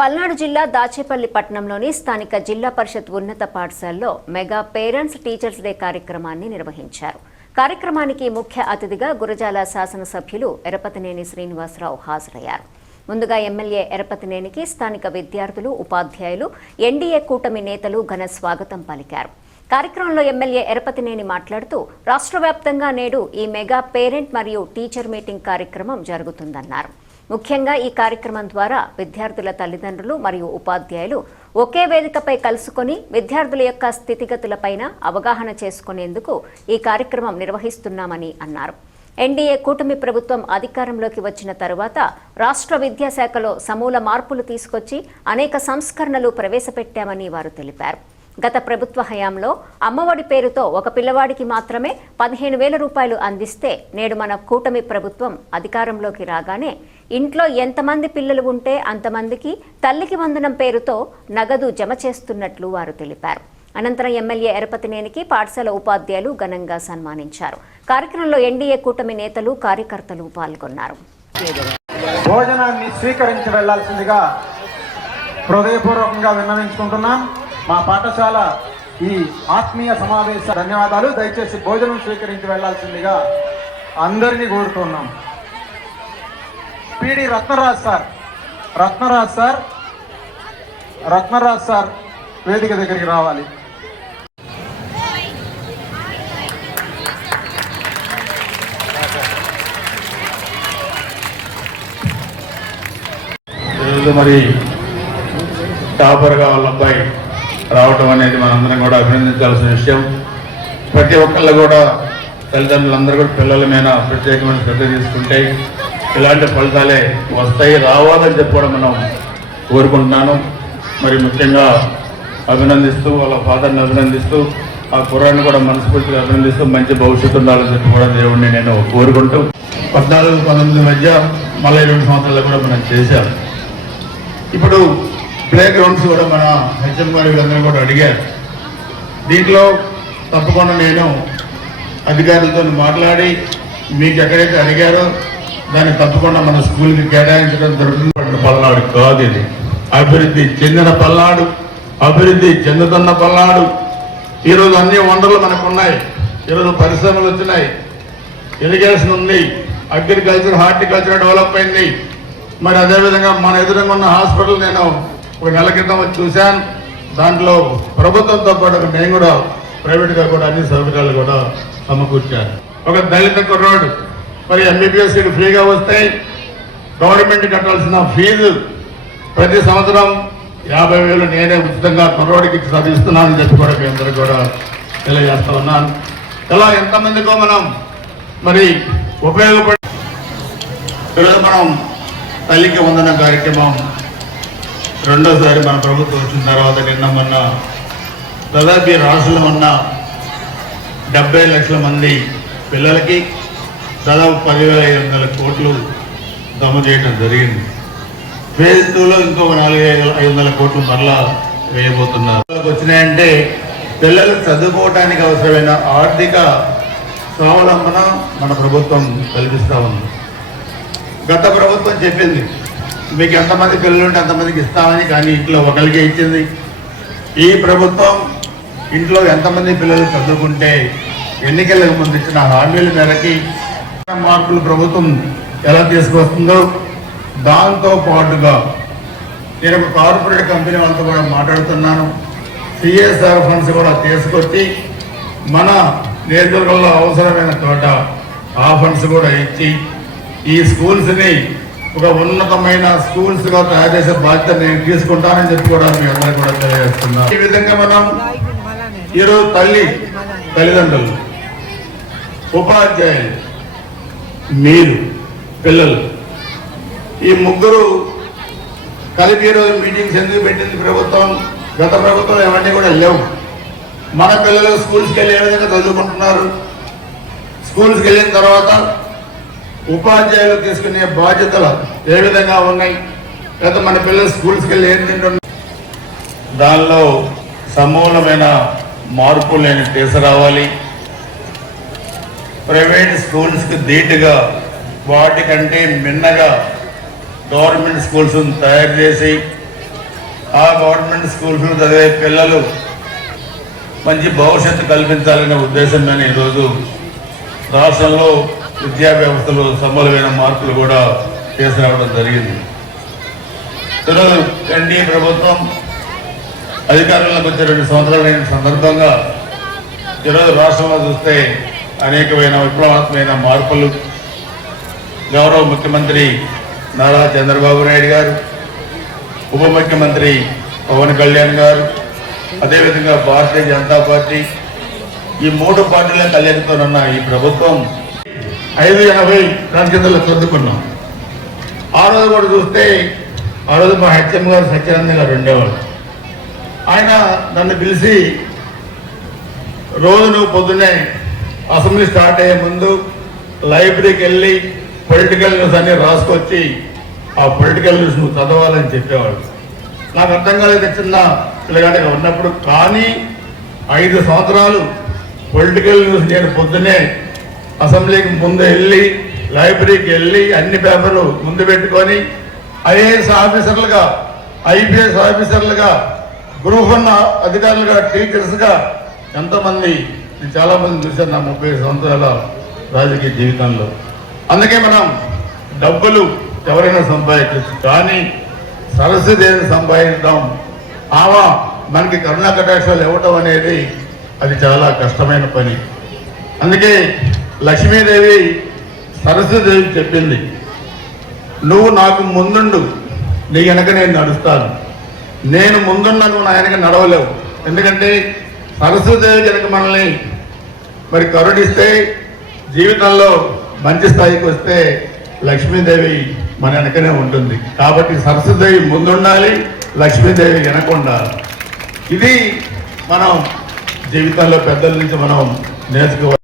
పల్నాడు జిల్లా దాచేపల్లి పట్టణంలోని స్థానిక జిల్లా పరిషత్ ఉన్నత పాఠశాలలో మెగా పేరెంట్స్ టీచర్స్ డే కార్యక్రమాన్ని నిర్వహించారు. కార్యక్రమానికి ముఖ్య అతిథిగా గురజాల శాసనసభ్యులు ఎరపతినేని శ్రీనివాసరావు హాజరయ్యారు. ముందుగా ఎమ్మెల్యే ఎరపతినేనికి స్థానిక విద్యార్థులు, ఉపాధ్యాయులు, ఎన్డీఏ కూటమి నేతలు ఘన స్వాగతం పలికారు. కార్యక్రమంలో ఎమ్మెల్యే ఎరపతినేని మాట్లాడుతూ రాష్ట్ర వ్యాప్తంగా నేడు ఈ మెగా పేరెంట్ మరియు టీచర్ మీటింగ్ కార్యక్రమం జరుగుతుందన్నారు. ముఖ్యంగా ఈ కార్యక్రమం ద్వారా విద్యార్థుల తల్లిదండ్రులు మరియు ఉపాధ్యాయులు ఒకే వేదికపై కలుసుకొని విద్యార్థుల యొక్క స్థితిగతులపైన అవగాహన చేసుకునేందుకు ఈ కార్యక్రమం నిర్వహిస్తున్నామని అన్నారు. ఎన్డీఏ కూటమి ప్రభుత్వం అధికారంలోకి వచ్చిన తరువాత రాష్ట్ర విద్యాశాఖలో సమూల మార్పులు తీసుకొచ్చి అనేక సంస్కరణలు ప్రవేశపెట్టామని వారు తెలిపారు. గత ప్రభుత్వ హయాంలో అమ్మఒడి పేరుతో ఒక పిల్లవాడికి మాత్రమే 15,000 రూపాయలు అందిస్తే నేడు మన కూటమి ప్రభుత్వం అధికారంలోకి రాగానే ఇంట్లో ఎంతమంది పిల్లలు ఉంటే అంతమందికి తల్లికి వందనం పేరుతో నగదు జమ చేస్తున్నట్లు వారు తెలిపారు. అనంతరం ఎమ్మెల్యే ఎరపతినేనికి పాఠశాల ఉపాధ్యాయులు ఘనంగా సన్మానించారు. కార్యక్రమంలో ఎన్డీఏ కూటమి నేతలు, కార్యకర్తలు పాల్గొన్నారు. భోజనాన్ని స్వీకరించి వెళ్లాల్సిందిగా హృదయపూర్వకంగా విన్నవించుకుంటున్నాం. మా పాఠశాల ఈ ఆత్మీయ సమావేశ ధన్యవాదాలు. దయచేసి భోజనం స్వీకరించి వెళ్లాల్సిందిగా అందరినీ కోరుతున్నాం. పిడి రత్నరాజ్ సార్ వేదిక దగ్గరికి రావాలి. మరి టాపర్గా వాళ్ళ అబ్బాయి రావటం అనేది మనందరం కూడా అభినందించాల్సిన విషయం. ప్రతి ఒక్కళ్ళు కూడా తల్లిదండ్రులందరూ కూడా పిల్లల మీద ప్రత్యేకమైన శ్రద్ధ తీసుకుంటే ఇలాంటి ఫలితాలే వస్తాయి, రావాలని చెప్పి కూడా మనం కోరుకుంటున్నాను. మరి ముఖ్యంగా అభినందిస్తూ వాళ్ళ ఫాదర్ని అభినందిస్తూ ఆ కుర్రాన్ని కూడా మనస్ఫూర్తిగా అభినందిస్తూ మంచి భవిష్యత్తు ఉండాలని చెప్పి కూడా దేవుడిని నేను కోరుకుంటూ 14-19 మధ్య మళ్ళీ 2 సంవత్సరాలు కూడా మనం చేశాం. ఇప్పుడు ప్లే గ్రౌండ్స్ కూడా మన హెచ్ఎం గారు వీళ్ళందరూ కూడా అడిగారు. దీంట్లో తప్పకుండా నేను అధికారులతో మాట్లాడి మీకు ఎక్కడైతే అడిగారో దాన్ని తప్పకుండా మన స్కూల్కి కేటాయించడం జరుగుతుంది. పల్నాడు కాదు, ఇది అభివృద్ధి చెందిన పల్నాడు, అభివృద్ధి చెందుతున్న పల్నాడు. ఈరోజు అన్ని వనరులు మనకు ఉన్నాయి. ఈరోజు పరిశ్రమలు వచ్చినాయి, ఇరిగేషన్ ఉంది, అగ్రికల్చర్, హార్టికల్చర్ డెవలప్ అయింది. మరి అదేవిధంగా మన ఎదురుగా ఉన్న హాస్పిటల్ నేను ఒక నెల క్రితం వచ్చి చూశాను. దాంట్లో ప్రభుత్వంతో పాటు నేను కూడా ప్రైవేట్గా కూడా అన్ని సౌకర్యాలు కూడా సమకూర్చాను. ఒక దళిత కుర్రాడు మరి ఎంబీబీఎస్ సీట్ ఫ్రీగా వస్తాయి. గవర్నమెంట్ కట్టాల్సిన ఫీజు ప్రతి సంవత్సరం 50,000 నేనే ఉచితంగా కుర్రాడికి చదివిస్తున్నానని చెప్పి కూడా మీ అందరూ కూడా తెలియజేస్తా ఉన్నాను. ఇలా ఎంతమందికో మనం మరి ఉపయోగపడి ఈరోజు మనం తల్లికి వందన కార్యక్రమం రెండోసారి మన ప్రభుత్వం వచ్చిన తర్వాత నిన్న మొన్న దాదాపు రాష్ట్రంలో ఉన్న 70 లక్షల మంది పిల్లలకి దాదాపు 10,500 కోట్లు జమ చేయడం జరిగింది. ఫేజ్ 2లో ఇంకొక 4,500 కోట్లు మరలా వేయబోతున్నారు. వచ్చినాయంటే పిల్లలు చదువుకోవడానికి అవసరమైన ఆర్థిక స్వావలంబన మన ప్రభుత్వం కల్పిస్తూ ఉంది. గత ప్రభుత్వం చెప్పింది మీకు ఎంతమంది పిల్లలు ఉంటే అంతమందికి ఇస్తామని, కానీ ఇంట్లో ఒకరికి ఇచ్చింది. ఈ ప్రభుత్వం ఇంట్లో ఎంతమంది పిల్లలు చదువుకుంటే ఎన్నికలకు ముందు ఇచ్చిన హామీల మేరకి మార్పులు ప్రభుత్వం ఎలా తీసుకొస్తుందో దాంతో పాటుగా నేను ఒక కార్పొరేట్ కంపెనీ వాళ్ళతో కూడా మాట్లాడుతున్నాను. సిఎస్ఆర్ ఫండ్స్ కూడా తీసుకొచ్చి మన నియోజకవర్గంలో అవసరమైన చోట ఆ ఫండ్స్ కూడా ఇచ్చి ఈ స్కూల్స్ని ఒక ఉన్నతమైన స్కూల్స్గా తయారు చేసే బాధ్యత నేను తీసుకుంటానని చెప్పి కూడా మీ అందరూ కూడా తెలియజేస్తున్నాను. ఈ విధంగా మనం ఈరోజు తల్లిదండ్రులు, ఉపాధ్యాయులు, మీరు, పిల్లలు ఈ ముగ్గురు కలిపి ఈరోజు మీటింగ్స్ ఎందుకు పెట్టింది ప్రభుత్వం? గత ప్రభుత్వం ఇవన్నీ కూడా లేవు. మన పిల్లలు స్కూల్స్కి వెళ్ళి ఏ విధంగా చదువుకుంటున్నారు, స్కూల్స్కి వెళ్ళిన తర్వాత ఉపాధ్యాయులు తీసుకునే బాధ్యతలు ఏ విధంగా ఉన్నాయి, లేదా మన పిల్లలు స్కూల్స్కి వెళ్ళి ఏం తింటున్నారు, దానిలో సమూలమైన మార్పులు నేను తీసుకురావాలి. ప్రైవేట్ స్కూల్స్కి ధీటుగా వాటికంటే మిన్నగా గవర్నమెంట్ స్కూల్స్ తయారు చేసి ఆ గవర్నమెంట్ స్కూల్స్లో చదివే పిల్లలు మంచి భవిష్యత్తు కల్పించాలనే ఉద్దేశంగానే ఈరోజు రాష్ట్రంలో విద్యా వ్యవస్థలో సమూలమైన మార్పులు కూడా తీసుకురావడం జరిగింది. ఈరోజు ఎన్డీఏ ప్రభుత్వం అధికారంలోకి వచ్చే 2 సంవత్సరాలైన సందర్భంగా ఈరోజు రాష్ట్రంలో చూస్తే అనేకమైన విప్లవాత్మకమైన మార్పులు గౌరవ ముఖ్యమంత్రి నారా చంద్రబాబు నాయుడు గారు, ఉప ముఖ్యమంత్రి పవన్ కళ్యాణ్ గారు, అదేవిధంగా భారతీయ జనతా పార్టీ, ఈ 3 పార్టీల కళ్యాణ్తోనున్న ఈ ప్రభుత్వం 580 దాని కింద సర్దుకున్నాం. ఆ రోజు కూడా చూస్తే ఆ రోజు మా హెచ్ఎం గారు సత్యానంద గారు ఉండేవాళ్ళు. ఆయన నన్ను పిలిచి రోజు నువ్వు పొద్దున్నే అసెంబ్లీ స్టార్ట్ అయ్యే ముందు లైబ్రరీకి వెళ్ళి పొలిటికల్ న్యూస్ అన్ని రాసుకొచ్చి ఆ పొలిటికల్ న్యూస్ నువ్వు చదవాలని చెప్పేవాడు. నాకు అర్థం కాలేదు చిన్న పిల్లగాడిగా ఉన్నప్పుడు. కానీ 5 సంవత్సరాలు పొలిటికల్ న్యూస్ నేను పొద్దున్నే అసెంబ్లీకి ముందు వెళ్ళి లైబ్రరీకి వెళ్ళి అన్ని పేపర్లు ముందు పెట్టుకొని ఐఏఎస్ ఆఫీసర్లుగా, ఐపీఎస్ ఆఫీసర్లుగా, గ్రూప్ 1 అధికారులుగా, టీచర్స్గా ఎంతోమంది నేను చాలామంది చూశాను నా 30 సంవత్సరాల రాజకీయ జీవితంలో. అందుకే మనం డబ్బులు ఎవరైనా సంపాదించవచ్చు, కానీ సరస్వతిదేవిని సంపాదిద్దాం. ఆమె మనకి కరుణా కటాక్షాలు ఇవ్వటం అనేది అది చాలా కష్టమైన పని. అందుకే లక్ష్మీదేవి సరస్వతిదేవి చెప్పింది, నువ్వు నాకు ముందుండు, నీ వెనక నేను నడుస్తాను. నేను ముందున్నా నువ్వు నా వెనక నడవలేవు. ఎందుకంటే సరస్వతిదేవి కనుక మనల్ని మరి కరుణిస్తే, జీవితంలో మంచి స్థాయికి వస్తే లక్ష్మీదేవి మన వెనకనే ఉంటుంది. కాబట్టి సరస్వతిదేవి ముందుండాలి, లక్ష్మీదేవి వెనక ఉండాలి. ఇది మనం జీవితంలో పెద్దల నుంచి మనం నేర్చుకోవాలి.